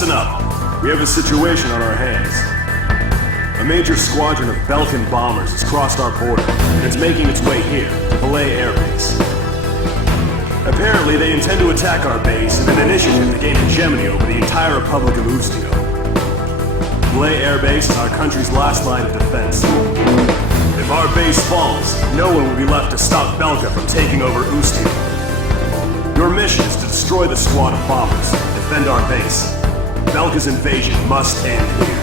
Listen up. We have a situation on our hands. A major squadron of Belkan bombers has crossed our border, and it's making its way here, to Belay Air Base. Apparently, they intend to attack our base in an initiative to gain hegemony over the entire Republic of Ustio. Belay Air Base is our country's last line of defense. If our base falls, no one will be left to stop Belka from taking over Ustio. Your mission is to destroy the squad of bombers, defend our base. Belka's invasion must end here.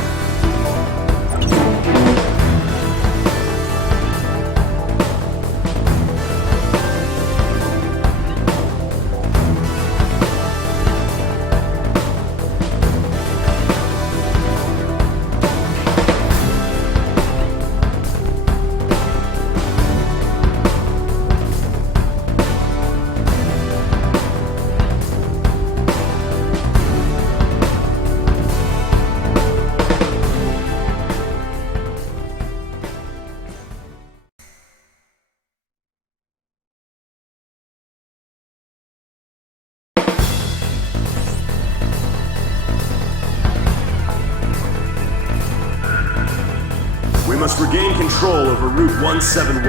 We must regain control over Route 171,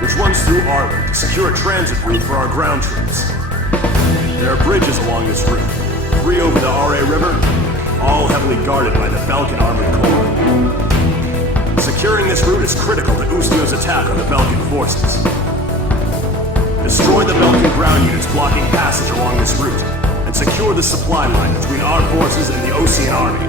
which runs through Arlen to secure a transit route for our ground troops. There are bridges along this route, 3 over the RA River, all heavily guarded by the Belkan Armored Corps. Securing this route is critical to Ustio's attack on the Belkan forces. Destroy the Belkan ground units blocking passage along this route, and secure the supply line between our forces and the Osean Army.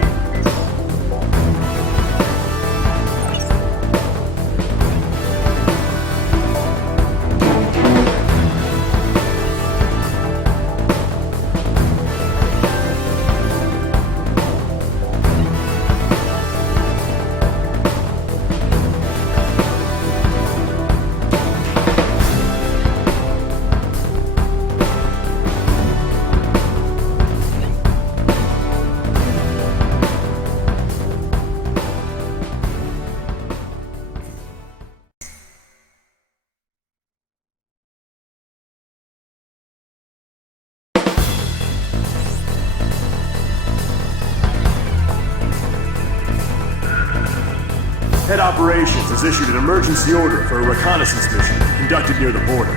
Head Operations has issued an emergency order for a reconnaissance mission conducted near the border.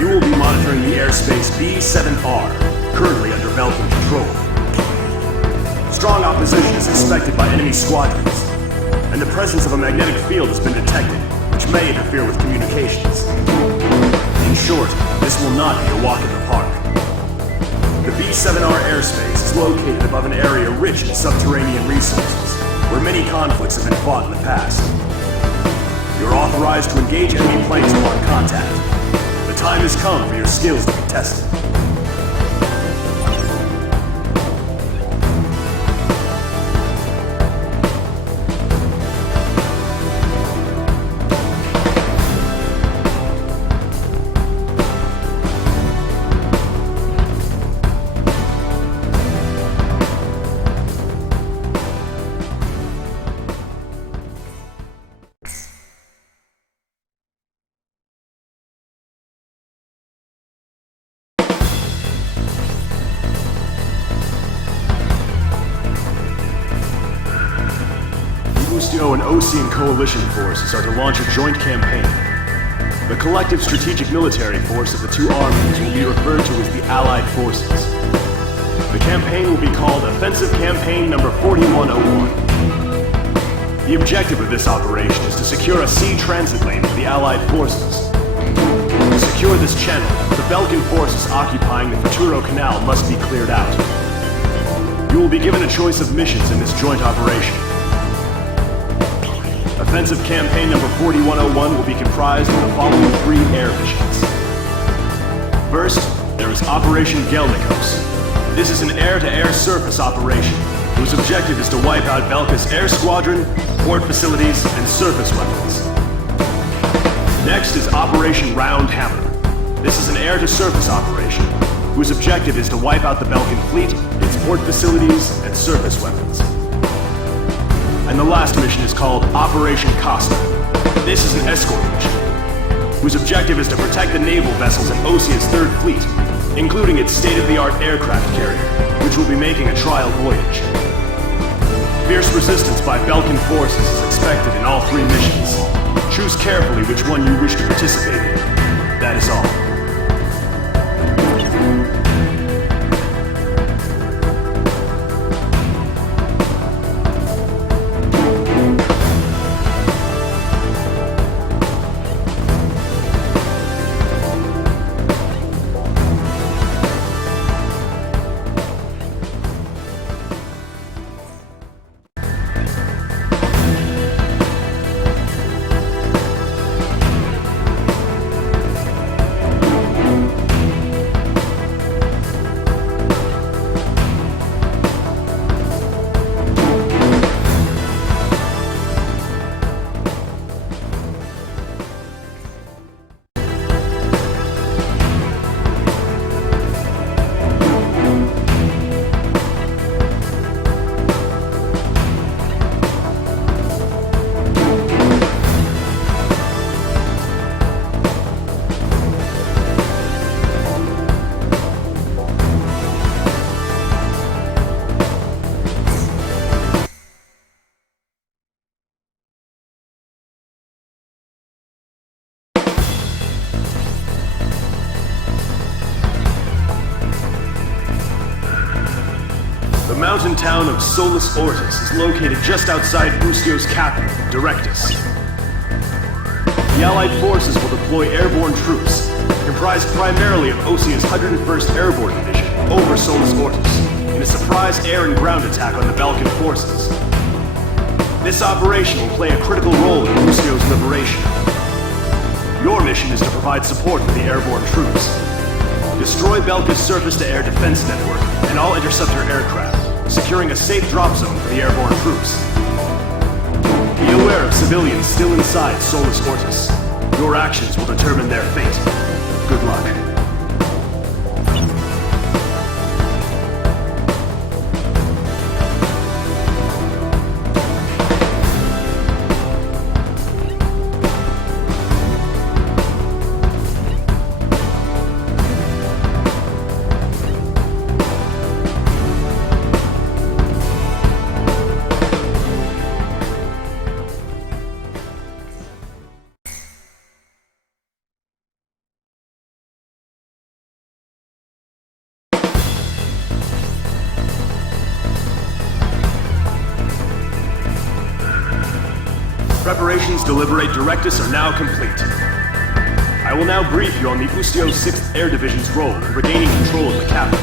You will be monitoring the airspace B-7R, currently under Belkan control. Strong opposition is expected by enemy squadrons, and the presence of a magnetic field has been detected, which may interfere with communications. In short, this will not be a walk in the park. The B-7R airspace is located above an area rich in subterranean resources, where many conflicts have been fought in the past. You're authorized to engage enemy planes upon contact. The time has come for your skills to be tested. Ustio and Osean coalition forces are to launch a joint campaign. The collective strategic military force of the two armies will be referred to as the Allied Forces. The campaign will be called Offensive Campaign Number 4101. The objective of this operation is to secure a sea transit lane for the Allied forces. To secure this channel, the Belkan forces occupying the Futuro Canal must be cleared out. You will be given a choice of missions in this joint operation. Offensive Campaign Number 4101 will be comprised of the following 3 air missions. First, there is Operation Gelnikos. This is an air-to-air surface operation, whose objective is to wipe out Belka's air squadron, port facilities, and surface weapons. Next is Operation Round Hammer. This is an air-to-surface operation, whose objective is to wipe out the Belkan fleet, its port facilities, and surface weapons. And the last mission is called Operation Costa. This is an escort mission, whose objective is to protect the naval vessels in Osea's Third Fleet, including its state-of-the-art aircraft carrier. which will be making a trial voyage. Fierce resistance by Belkan forces is expected in all 3 missions. Choose carefully which one you wish to participate in. That is all. The mountain town of Solus Ortis is located just outside Ustio's capital, Directus. The Allied forces will deploy airborne troops, comprised primarily of Osia's 101st Airborne Division, over Solus Ortis, in a surprise air and ground attack on the Belkan forces. This operation will play a critical role in Ustio's liberation. Your mission is to provide support for the airborne troops. Destroy Belka's surface-to-air defense network and all interceptor aircraft, securing a safe drop zone for the airborne troops. Be aware of civilians still inside Solus Ortis. Your actions will determine their fate. Good luck. Preparations to liberate Directus are now complete. I will now brief you on the Ustio 6th Air Division's role in regaining control of the capital.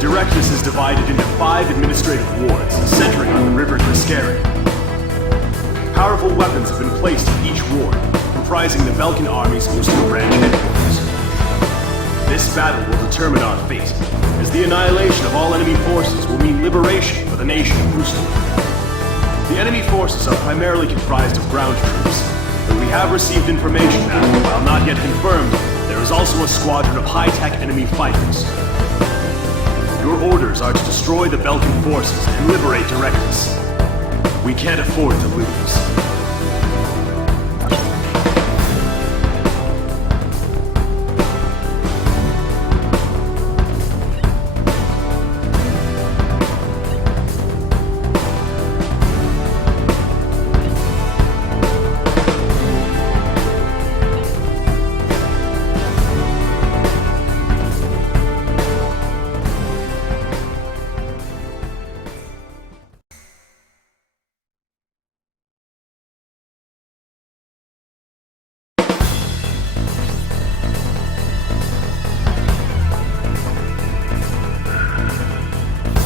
Directus is divided into 5 administrative wards, centering on the River Griscari. Powerful weapons have been placed in each ward, comprising the Belkan Army's Ustio branch headquarters. This battle will determine our fate, as the annihilation of all enemy forces will mean liberation for the nation of Ustio. The enemy forces are primarily comprised of ground troops, but we have received information that, while not yet confirmed, there is also a squadron of high-tech enemy fighters. Your orders are to destroy the Belkan forces and liberate Directus. We can't afford to lose.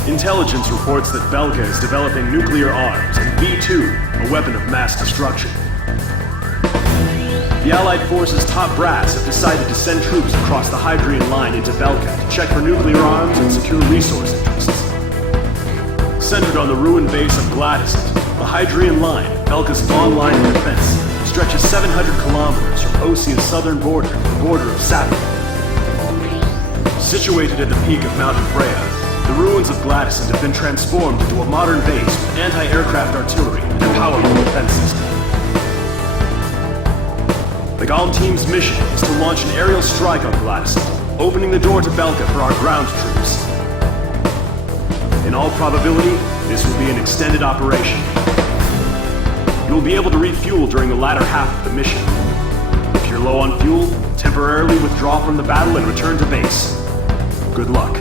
Intelligence reports that Belka is developing nuclear arms and V2, a weapon of mass destruction. The Allied forces' top brass have decided to send troops across the Hydrian line into Belka to check for nuclear arms and secure resource interests. Centered on the ruined base of Gladysant, the Hydrian line, Belka's long line of defense, stretches 700 kilometers from Osia's southern border to the border of Saturn. Situated at the peak of Mount Freya, the ruins of Gladysant have been transformed into a modern base with anti-aircraft artillery and a powerful defense system. The Galm team's mission is to launch an aerial strike on Gladysant, opening the door to Belka for our ground troops. In all probability, this will be an extended operation. You will be able to refuel during the latter half of the mission. If you're low on fuel, temporarily withdraw from the battle and return to base. Good luck.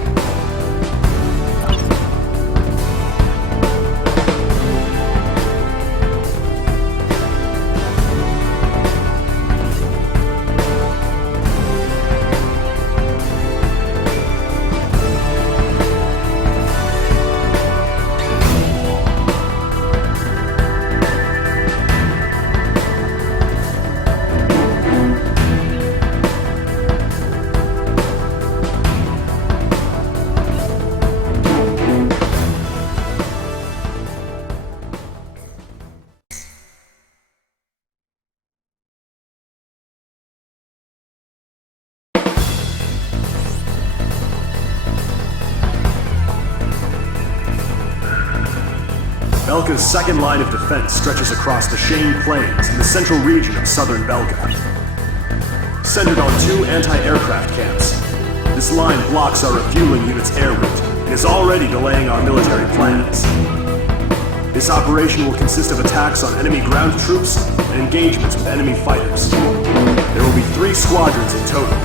Belka's second line of defense stretches across the Shane Plains in the central region of southern Belka. Centered on 2 anti-aircraft camps, this line blocks our refueling unit's air route and is already delaying our military plans. This operation will consist of attacks on enemy ground troops and engagements with enemy fighters. There will be 3 squadrons in total.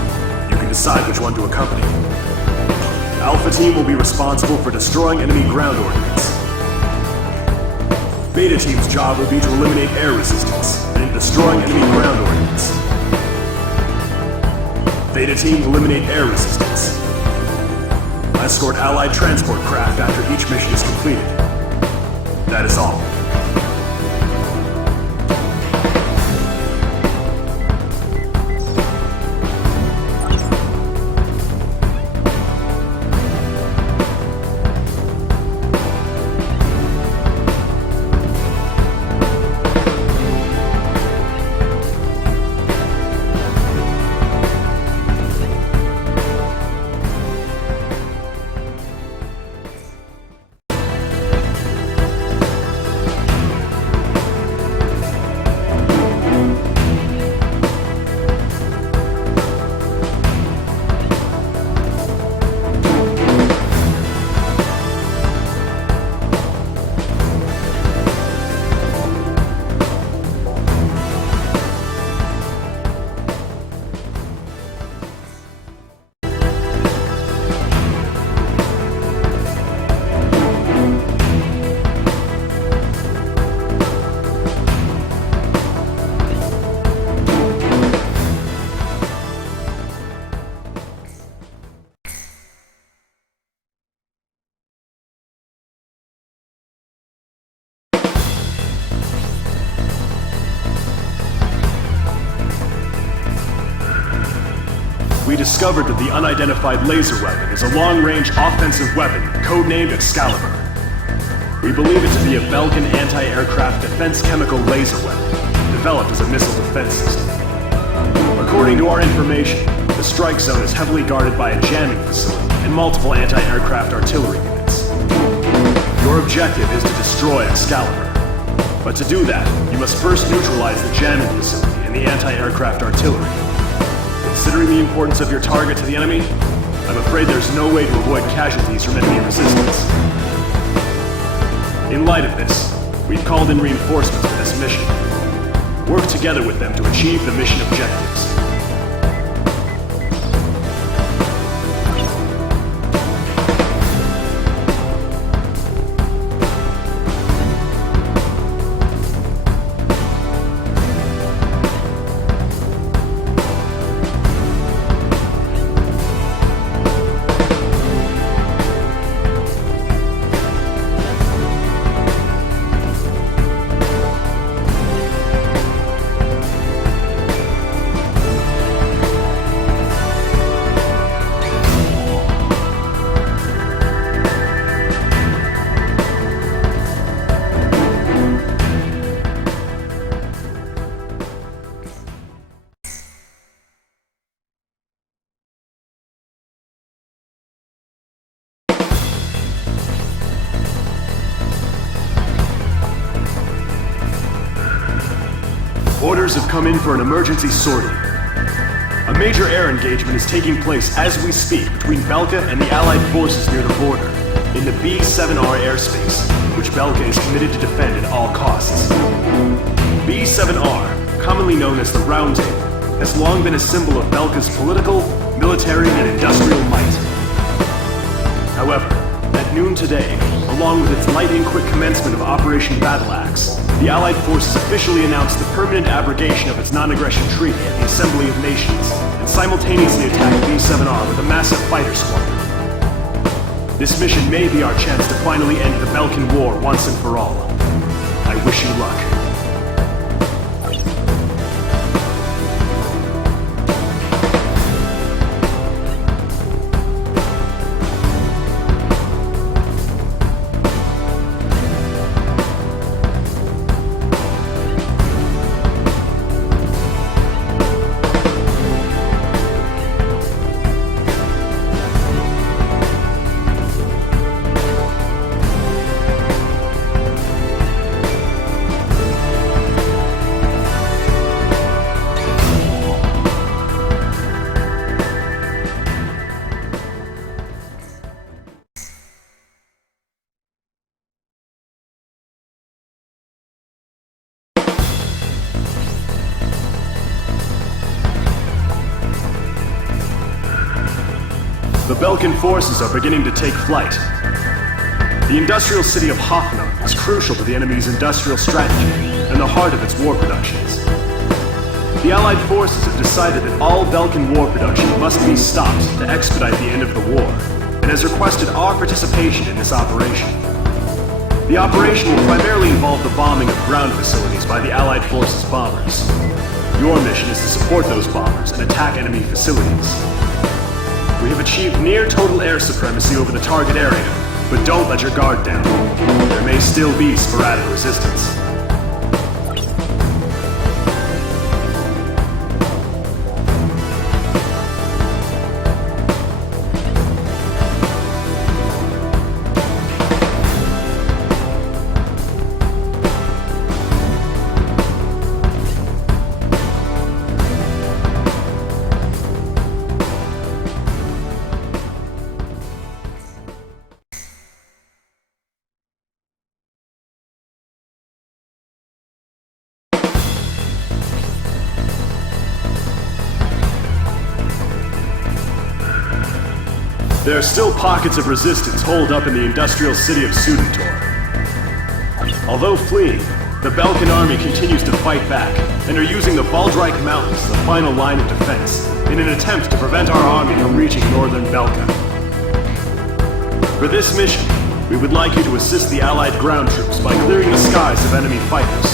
You can decide which one to accompany. Alpha Team will be responsible for destroying enemy ground ordnance. Beta Team's job will be to eliminate air resistance and in destroying enemy ground ordnance. Theta Team will eliminate air resistance. Escort Allied transport craft after each mission is completed. That is all. We discovered that the unidentified laser weapon is a long-range offensive weapon, codenamed Excalibur. We believe it to be a Belkan anti-aircraft defense chemical laser weapon, developed as a missile defense system. According to our information, the strike zone is heavily guarded by a jamming facility and multiple anti-aircraft artillery units. Your objective is to destroy Excalibur. But to do that, you must first neutralize the jamming facility and the anti-aircraft artillery. Considering the importance of your target to the enemy, I'm afraid there's no way to avoid casualties from enemy resistance. In light of this, we've called in reinforcements for this mission. Work together with them to achieve the mission objectives. Orders have come in for an emergency sortie. A major air engagement is taking place as we speak between Belka and the Allied forces near the border, in the B-7R airspace, which Belka is committed to defend at all costs. B-7R, commonly known as the Round Table, has long been a symbol of Belka's political, military, and industrial might. However, at noon today, along with its lightning-quick commencement of Operation Battle Axe, the Allied forces officially announced the permanent abrogation of its non-aggression treaty at the Assembly of Nations, and simultaneously attacked B-7R with a massive fighter squadron. This mission may be our chance to finally end the Belkan War once and for all. I wish you luck. The Belkan forces are beginning to take flight. The industrial city of Hoffnung is crucial to the enemy's industrial strategy and the heart of its war productions. The Allied forces have decided that all Belkan war production must be stopped to expedite the end of the war, and has requested our participation in this operation. The operation will primarily involve the bombing of ground facilities by the Allied forces' bombers. Your mission is to support those bombers and attack enemy facilities. We have achieved near total air supremacy over the target area, but don't let your guard down. There may still be sporadic resistance. There are still pockets of resistance holed up in the industrial city of Sudentor. Although fleeing, the Belkan army continues to fight back, and are using the Baldreich Mountains as the final line of defense, in an attempt to prevent our army from reaching northern Belka. For this mission, we would like you to assist the Allied ground troops by clearing the skies of enemy fighters.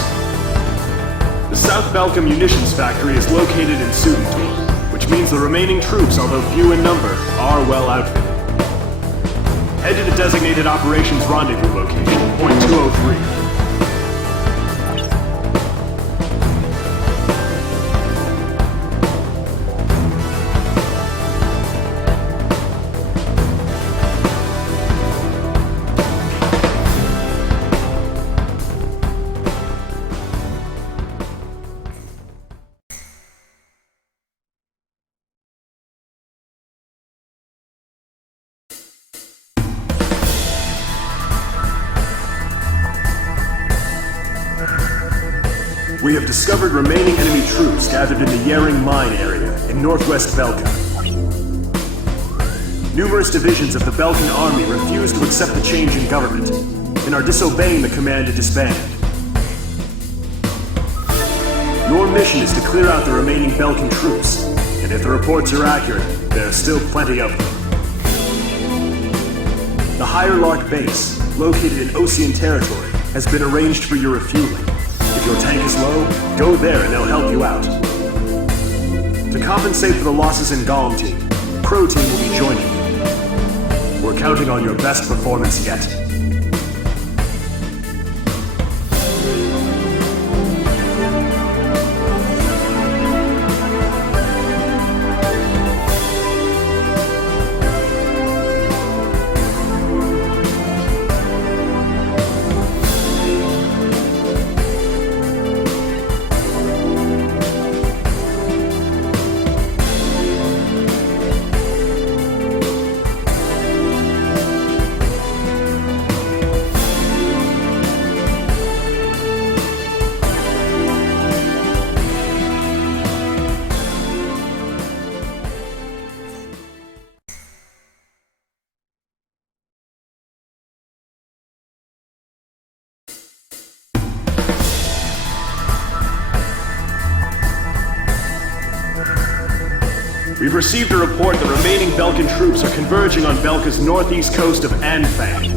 The South Belka munitions factory is located in Sudentor, which means the remaining troops, although few in number, are well outfitted. Head to the designated operations rendezvous location, point 203. We have discovered remaining enemy troops gathered in the Yering mine area in northwest Belka. Numerous divisions of the Belkan army refuse to accept the change in government and are disobeying the command to disband. Your mission is to clear out the remaining Belkan troops, and if the reports are accurate, there are still plenty of them. The Higher Lark base, located in Osean territory, has been arranged for your refueling. If your tank is low, go there and they'll help you out. To compensate for the losses in Golem Team, Pro Team will be joining you. We're counting on your best performance yet. We've received a report that remaining Belkan troops are converging on Belka's northeast coast of Anfang.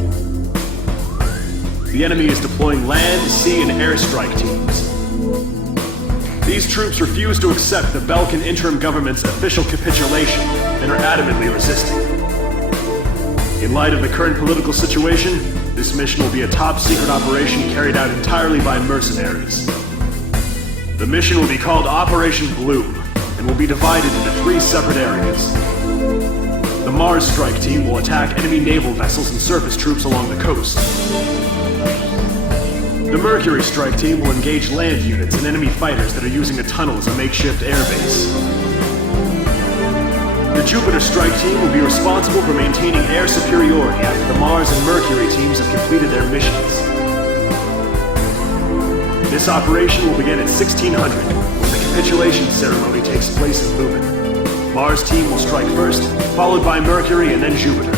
The enemy is deploying land, sea, and airstrike teams. These troops refuse to accept the Belkan interim government's official capitulation and are adamantly resisting. In light of the current political situation, this mission will be a top-secret operation carried out entirely by mercenaries. The mission will be called Operation Bloom, and will be divided into 3 separate areas. The Mars strike team will attack enemy naval vessels and surface troops along the coast. The Mercury strike team will engage land units and enemy fighters that are using a tunnel as a makeshift airbase. The Jupiter strike team will be responsible for maintaining air superiority after the Mars and Mercury teams have completed their missions. This operation will begin at 1600, when the capitulation ceremony takes place in Lumen. Mars team will strike first, followed by Mercury and then Jupiter.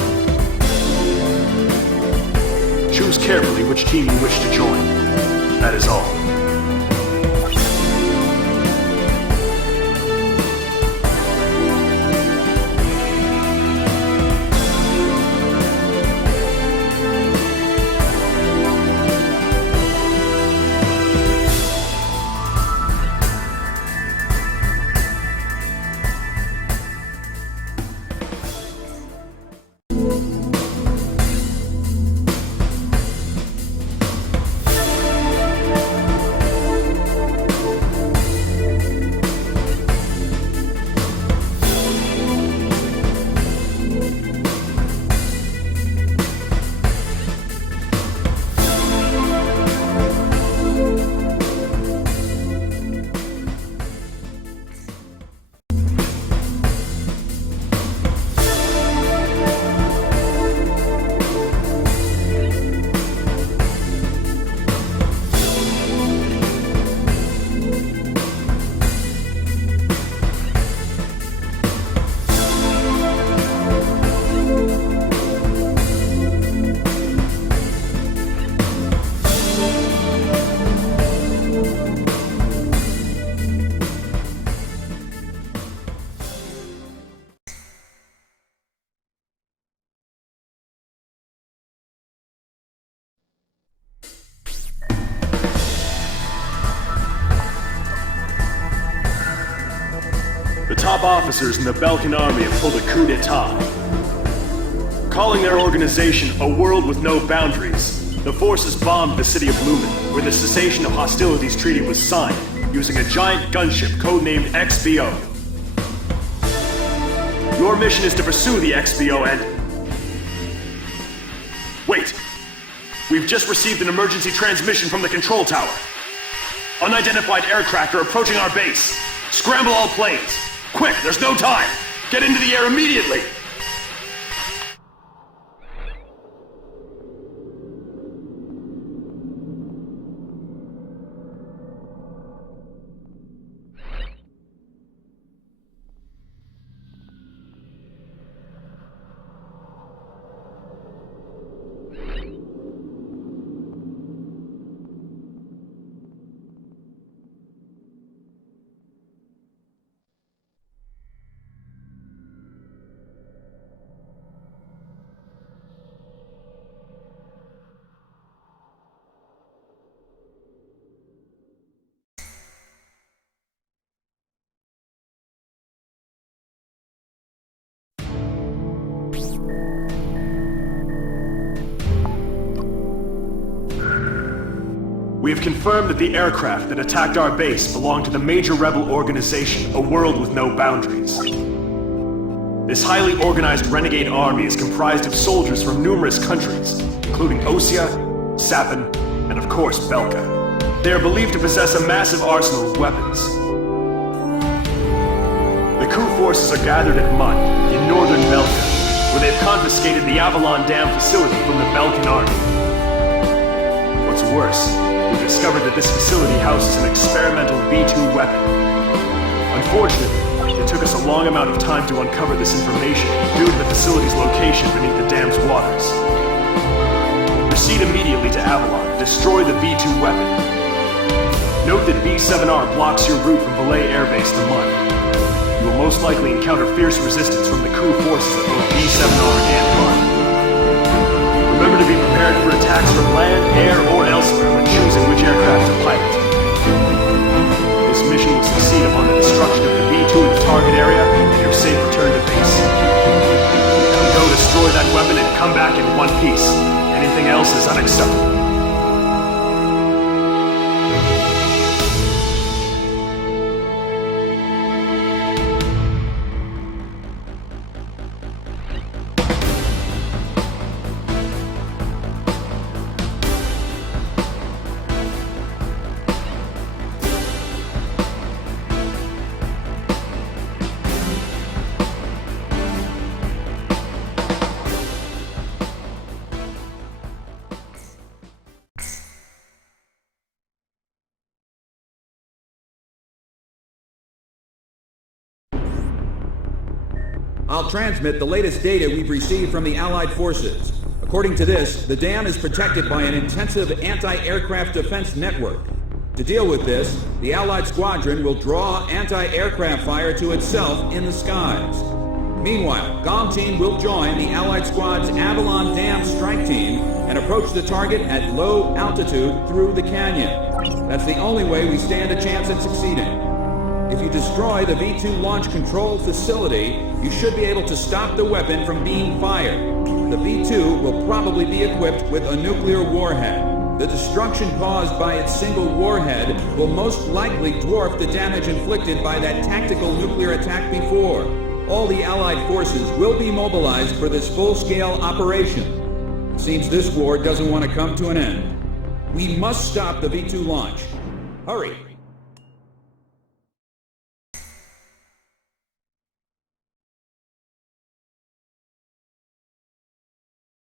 Choose carefully which team you wish to join. That is all. The top officers in the Belkan army have pulled a coup d'etat. Calling their organization a world with no boundaries, the forces bombed the city of Lumen, where the cessation of hostilities treaty was signed, using a giant gunship codenamed XBO. Your mission is to pursue the XBO and... Wait! We've just received an emergency transmission from the control tower. Unidentified aircraft are approaching our base. Scramble all planes. Quick, there's no time! Get into the air immediately! We have confirmed that the aircraft that attacked our base belonged to the major rebel organization, A World with No Boundaries. This highly organized renegade army is comprised of soldiers from numerous countries, including Osea, Sapin, and of course Belka. They are believed to possess a massive arsenal of weapons. The coup forces are gathered at Mud, in northern Belka, where they've confiscated the Avalon Dam facility from the Belkan army. What's worse, we've discovered that this facility houses an experimental V2 weapon. Unfortunately, it took us a long amount of time to uncover this information due to the facility's location beneath the dam's waters. Proceed immediately to Avalon and destroy the V2 weapon. Note that B7R blocks your route from Valet Air Base to Mud. You will most likely encounter fierce resistance from the crew forces of both B-7R and Mark. Remember to be prepared for attacks from land, air, or elsewhere when choosing which aircraft to pilot. This mission will succeed upon the destruction of the V-2 in the target area and your safe return to base. Now go destroy that weapon and come back in one piece. Anything else is unacceptable. I'll transmit the latest data we've received from the Allied forces. According to this, the dam is protected by an intensive anti-aircraft defense network. To deal with this, the Allied squadron will draw anti-aircraft fire to itself in the skies. Meanwhile, GOM Team will join the Allied squad's Avalon Dam strike team and approach the target at low altitude through the canyon. That's the only way we stand a chance at succeeding. If you destroy the V-2 launch control facility, you should be able to stop the weapon from being fired. The V-2 will probably be equipped with a nuclear warhead. The destruction caused by its single warhead will most likely dwarf the damage inflicted by that tactical nuclear attack before. All the Allied forces will be mobilized for this full-scale operation. Seems this war doesn't want to come to an end. We must stop the V-2 launch. Hurry!